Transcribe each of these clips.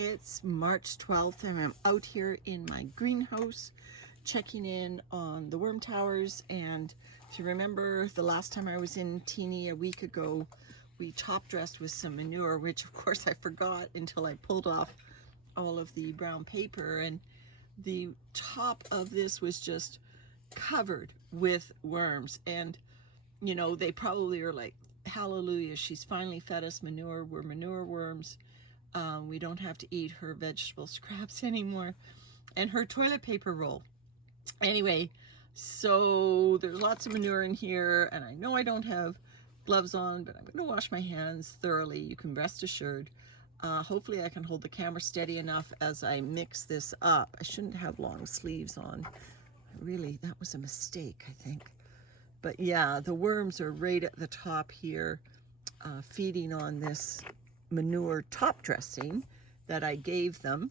It's March 12th and I'm out here in my greenhouse checking in on the worm towers. And if you remember the last time I was in Teenie a week ago, we top dressed with some manure, which of course I forgot until I pulled off all of the brown paper, and the top of this was just covered with worms. And you know, they probably are like, hallelujah, she's finally fed us manure. We're manure worms. We don't have to eat her vegetable scraps anymore, and her toilet paper roll. Anyway, so there's lots of manure in here, and I know I don't have gloves on, but I'm going to wash my hands thoroughly. You can rest assured. Hopefully I can hold the camera steady enough as I mix this up. I shouldn't have long sleeves on. Really, that was a mistake, I think. But yeah, the worms are right at the top here, feeding on this manure top dressing that I gave them.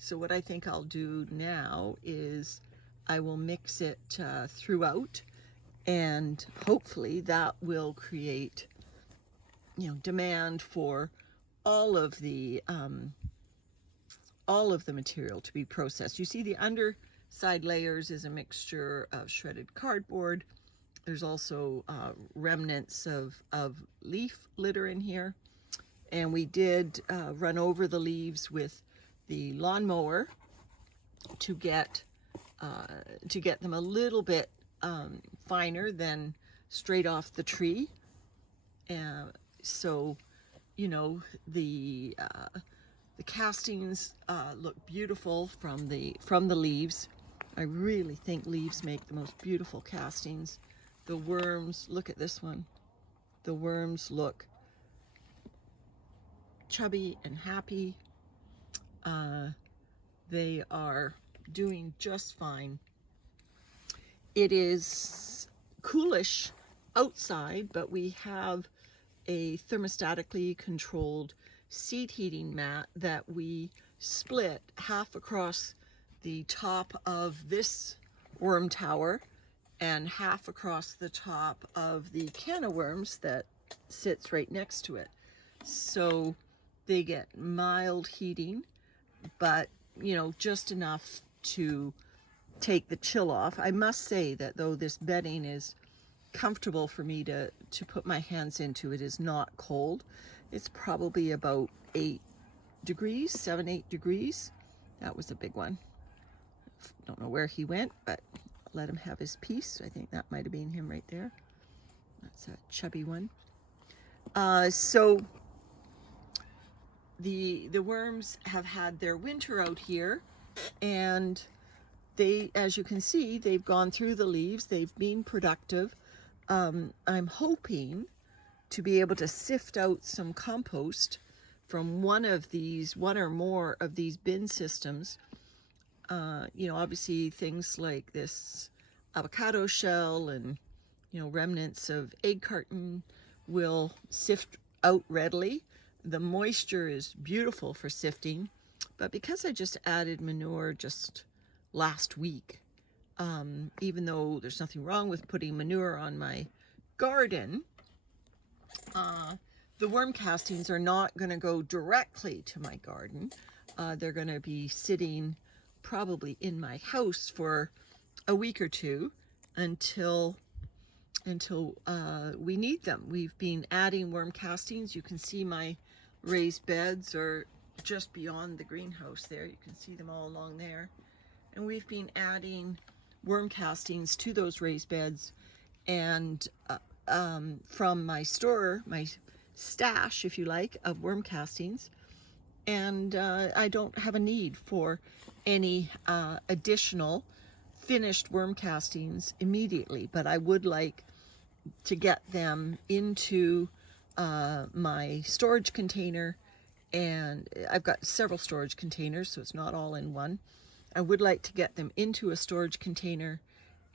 So what I think I'll do now is I will mix it throughout, and hopefully that will create, you know, demand for all of the material to be processed. You see the underside layers is a mixture of shredded cardboard. There's also remnants of leaf litter in here. And we did run over the leaves with the lawnmower to get them a little bit finer than straight off the tree. So, you know, the castings look beautiful from the leaves. I really think leaves make the most beautiful castings. The worms, look at this one. The worms look chubby and happy. They are doing just fine. It is coolish outside, but we have a thermostatically controlled seed heating mat that we split half across the top of this worm tower and half across the top of the can of worms that sits right next to it. So they get mild heating, but you know, just enough to take the chill off. I must say that though this bedding is comfortable for me to put my hands into, it is not cold. It's probably about 8 degrees, 7-8 degrees. That was a big one. Don't know where he went, but let him have his piece. I think that might have been him right there. That's a chubby one. So the worms have had their winter out here, and they, as you can see, they've gone through the leaves. They've been productive. I'm hoping to be able to sift out some compost from one or more of these bin systems. You know, obviously things like this avocado shell and, you know, remnants of egg carton will sift out readily. The moisture is beautiful for sifting, but because I just added manure just last week, even though there's nothing wrong with putting manure on my garden, the worm castings are not going to go directly to my garden. They're going to be sitting probably in my house for a week or two until we need them. We've been adding worm castings. You can see my raised beds are just beyond the greenhouse there. You can see them all along there. And we've been adding worm castings to those raised beds, and from my store, my stash, if you like, of worm castings. And I don't have a need for any additional finished worm castings immediately, but I would like to get them into my storage container. And I've got several storage containers, so it's not all in one. I would like to get them into a storage container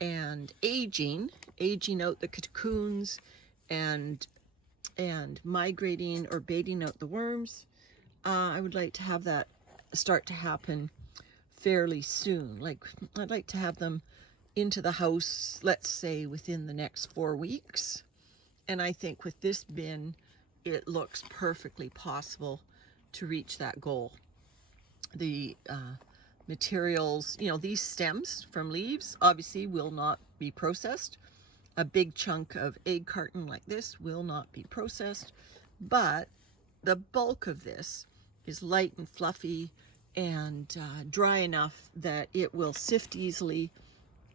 and aging out the cocoons and migrating or baiting out the worms. I would like to have that start to happen fairly soon. Like, I'd like to have them into the house, let's say within the next 4 weeks. And I think with this bin, it looks perfectly possible to reach that goal. the materials, you know, these stems from leaves obviously will not be processed. A big chunk of egg carton like this will not be processed, but the bulk of this is light and fluffy and dry enough that it will sift easily,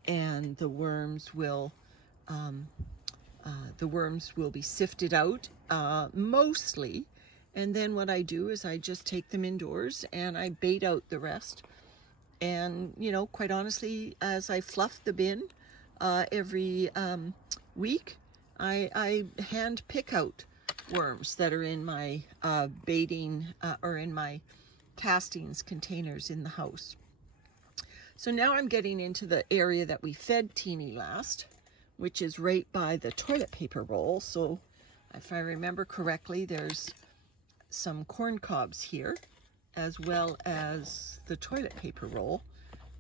and the worms will be sifted out mostly. And then what I do is I just take them indoors and I bait out the rest. And, you know, quite honestly, as I fluff the bin every week, I hand pick out worms that are in my baiting or in my castings containers in the house. So now I'm getting into the area that we fed Teenie last, which is right by the toilet paper roll. So if I remember correctly, there's some corn cobs here as well as the toilet paper roll.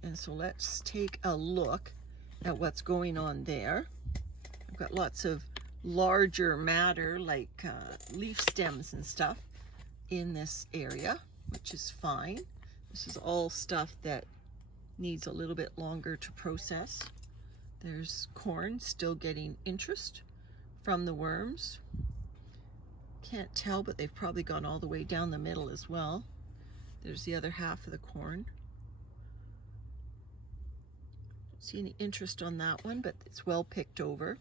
And so let's take a look at what's going on there. I've got lots of larger matter like leaf stems and stuff in this area, which is fine. This is all stuff that needs a little bit longer to process. There's corn still getting interest from the worms. Can't tell, but they've probably gone all the way down the middle as well. There's the other half of the corn. Don't see any interest on that one, but it's well picked over.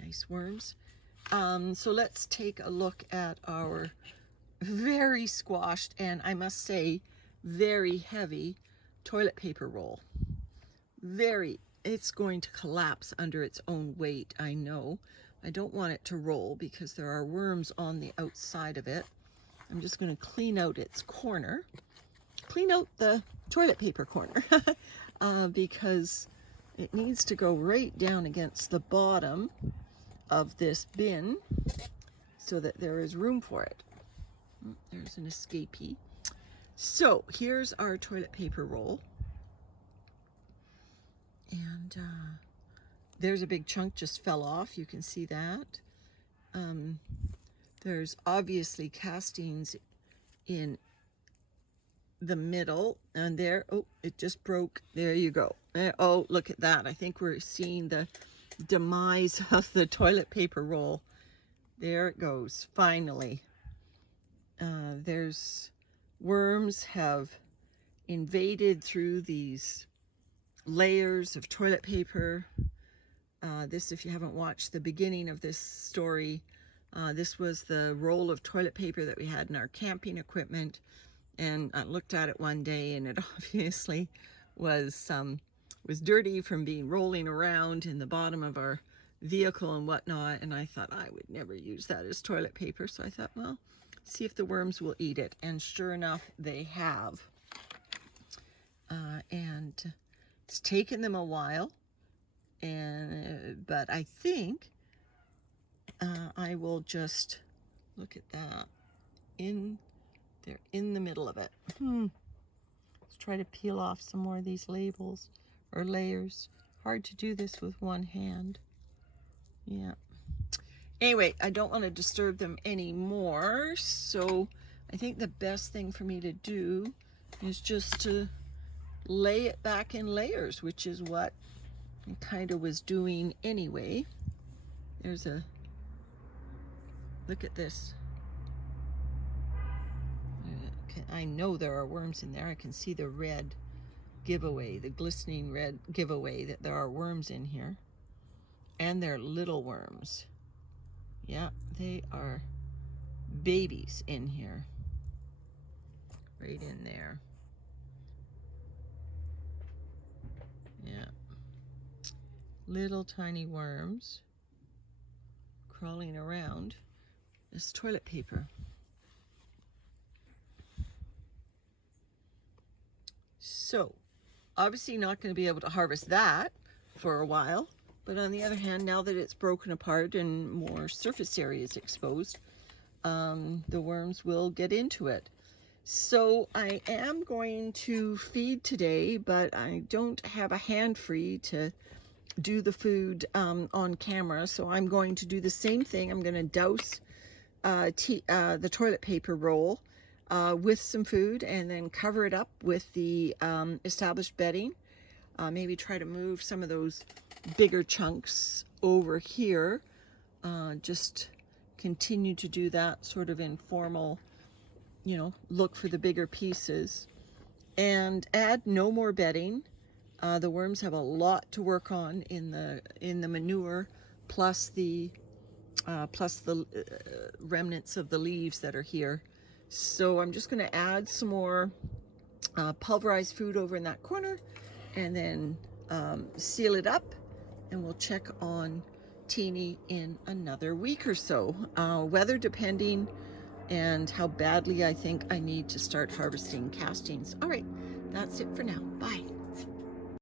Nice worms. So let's take a look at our very squashed and, I must say, very heavy toilet paper roll. It's going to collapse under its own weight, I know. I don't want it to roll because there are worms on the outside of it. I'm just going to clean out its corner. Clean out the toilet paper corner because it needs to go right down against the bottom of this bin so that there is room for it. There's an escapee. So here's our toilet paper roll. And there's a big chunk just fell off. You can see that. There's obviously castings in the middle, and there, oh, it just broke. There you go. Oh, look at that. I think we're seeing the demise of the toilet paper roll. There it goes, finally. There's worms have invaded through these layers of toilet paper. This, if you haven't watched the beginning of this story, this was the roll of toilet paper that we had in our camping equipment, and I looked at it one day and it obviously was dirty from being rolling around in the bottom of our vehicle and whatnot, and I thought I would never use that as toilet paper. So I thought, well, see if the worms will eat it, and sure enough they have. And it's taken them a while, but I think I will just look at that. They're in the middle of it. Let's try to peel off some more of these labels or layers. Hard to do this with one hand. Yeah. Anyway, I don't want to disturb them anymore, so I think the best thing for me to do is just to lay it back in layers, which is what I kind of was doing anyway. There's a, look at this. I know there are worms in there. I can see the red giveaway, the glistening red giveaway that there are worms in here. And they're little worms. Yeah, they are babies in here. Right in there. Yeah. Little tiny worms crawling around this toilet paper. So, obviously not going to be able to harvest that for a while, but on the other hand, now that it's broken apart and more surface area is exposed, the worms will get into it. So I am going to feed today, but I don't have a hand free to do the food on camera, so I'm going to do the same thing. I'm going to douse the toilet paper roll with some food, and then cover it up with the established bedding. Maybe try to move some of those bigger chunks over here. Just continue to do that sort of informal, look for the bigger pieces. And add no more bedding. The worms have a lot to work on in the manure, plus the remnants of the leaves that are here. So I'm just going to add some more pulverized food over in that corner, and then seal it up, and we'll check on Teenie in another week or so, weather depending, and how badly I think I need to start harvesting castings. All right, that's it for now. Bye.